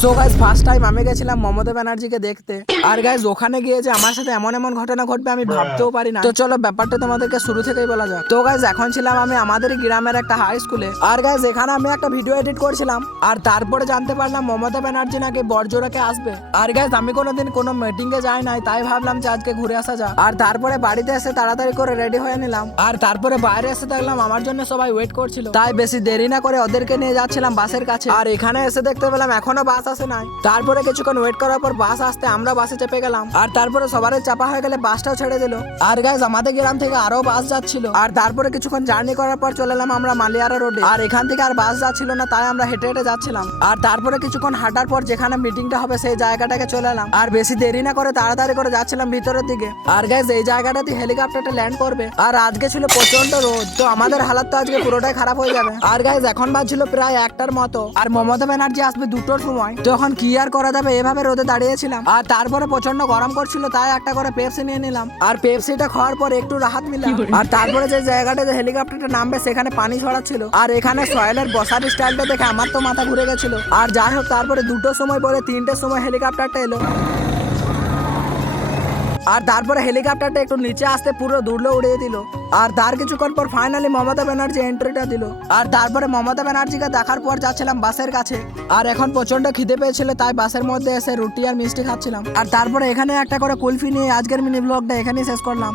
So guys first time আমি গেছিলাম মমতা ব্যানার্জিকে দেখতে। আর গাইস ওখানে গিয়ে যে আমার সাথে এমন এমন ঘটনা ঘটবে আমি ভাবতেও পারি না। তো চলো ব্যাপারটা তোমাদেরকে শুরু থেকেই বলা যাক। তো গাইস এখন ছিলাম আমি আমাদের গ্রামের একটা হাই স্কুলে। আর গাইস এখানে আমি একটা ভিডিও এডিট করছিলাম। আর তারপরে জানতে পারলাম মমতা ব্যানার্জি নাকি বড়জোড়াকে আসবে। আর গাইস আমি কোনোদিন কোনো মিটিং এ যাই নাই, তাই ভাবলাম যে আজকে ঘুরে আসা যাক। আর তারপরে বাড়িতে এসে তাড়াতাড়ি করে রেডি হয়ে নিলাম। আর তারপরে বাইরে এসে দেখলাম আমার জন্য সবাই ওয়েট করছিল, তাই বেশি দেরি না করে ওদেরকে নিয়ে যাচ্ছিলাম বাসের কাছে। আর এখানে এসে দেখতে পেলাম এখনো বাস আসে নাই। তারপরে কিছুক্ষণ ওয়েট করার পর বাস আসতে আমরা বাসে চেপে গেলাম। আর তারপরে সবার চাপা হয়ে গেলে বাসটাও ছেড়ে দিল। আর গাইস আমাদের গ্রাম থেকে আরো বাস যাচ্ছিল। আর তারপরে কিছুক্ষণ জার্নি করার পর চলে এলাম আমরা মালিয়ারা রোডে। আর এখান থেকে আর বাস যাচ্ছিল না, তাই আমরা হেঁটে হেঁটে যাচ্ছিলাম। আর তারপরে কিছুক্ষণ হাঁটার পর যেখানে মিটিংটা হবে সেই জায়গাটাকে চলে এলাম। আর বেশি দেরি না করে তাড়াতাড়ি করে যাচ্ছিলাম ভিতরের দিকে। আর গাইস এই জায়গাটাতে হেলিকপ্টারটা ল্যান্ড করবে। আর আজকে ছিল প্রচন্ড রোদ, তো আমাদের হালাত তো আজকে পুরোটাই খারাপ হয়ে যাবে। আর গাইস এখন বাজছিল প্রায় 1টার মতো। আর মমতা ব্যানার্জি আসবে 2টোর সময়। তখন কি আর করা যাবে, এভাবে রোদে দাঁড়িয়েছিলাম। আর তারপরে প্রচন্ড গরম করছিল, তাই একটা করে পেপসি নিয়ে নিলাম। আর পেপসিটা খাওয়ার পর একটু রাহাত মিলাম। আর তারপরে যে জায়গাটাতে হেলিকপ্টারটা নামবে সেখানে পানি ছড়াচ্ছিল। আর এখানে সয়েলের বসার স্টাইলটা দেখে আমার তো মাথা ঘুরে গেছিল। আর যাই হোক তারপরে 2টোর সময় পরে 3টের সময় হেলিকপ্টারটা এলো। আর তারপরে হেলিকপ্টারটা একটু নিচে আসতে পুরো দূরলো উড়িয়ে দিল। আর তার কিছুক্ষণ পর ফাইনালি মমতা ব্যানার্জি এন্ট্রিটা দিল। আর তারপরে মমতা ব্যানার্জিকে দেখার পর যাচ্ছিলাম বাসের কাছে। আর এখন প্রচন্ড খিদে পেয়েছিল, তাই বাসের মধ্যে এসে রুটি আর মিষ্টি খাচ্ছিলাম। আর তারপরে এখানে একটা করে কুলফি নিয়ে আজকের মিনি ব্লগটা এখানেই শেষ করলাম।